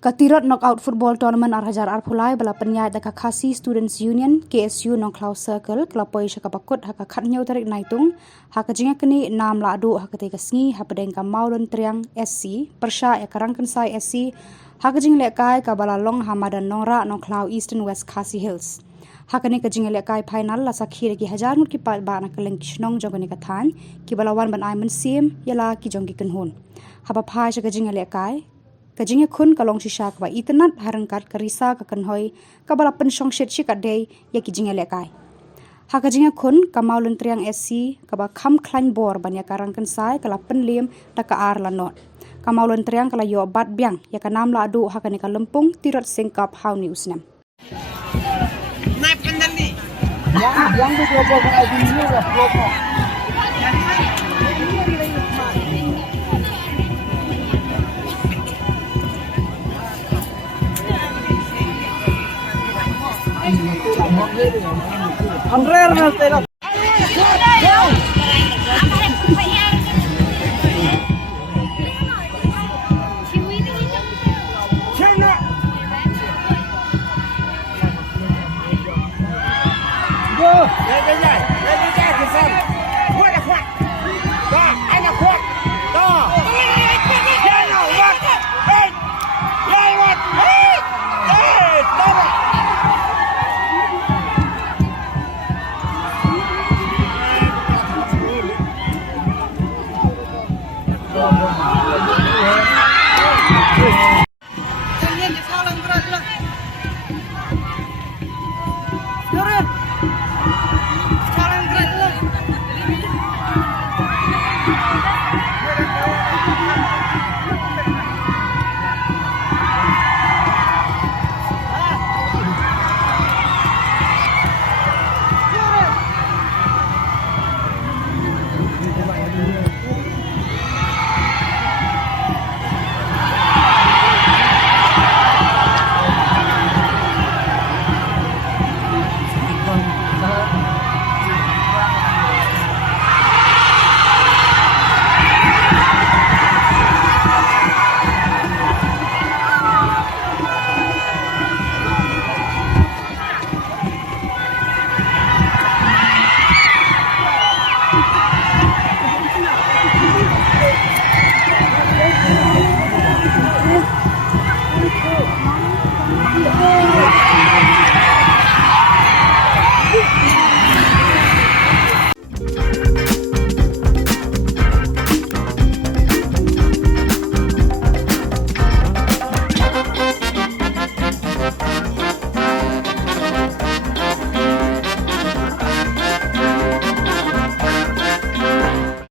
Tirot knockout football tournament arhajar arphulai bala penyai da Khasi Students Union KSU Nongklau Circle kelapoi syakapakut haka khatnyau tarik naitung haka jinga kini nam la adu haka te kasngi hapadeng ka Mawlyntriang SC persya ya Rangkynsai SC haka jing lekai ka bala long hamadan nongra Nongklau Eastern West Khasi Hills haka ni ka jing lekai final la sakhi ki hajar mut ki pa ba na keleng Shillong jong ni ka than ki bala wan ban ai men sim yala ki jong ki kunhun haba phai sha ka jing lekai Kajingnya kun kalong shisha kwa itanat harangkat karisa kakanhoi kabala pensong shetshi kadei ya kijingnya lekai. Ha kajingnya kun ka Mawlyntriang SC kaba kam klan bor banyak Rangkynsai kala penlim da ka ar lanot. Ka Mawlyntriang kala yo bat biang ya ka nam la adu ha ka ka lempung Tirot singkap hau ni usnam. Naik pendan ni. Yang tu kelompok pengaji ni lah kelompok. Andrea Martela. Go.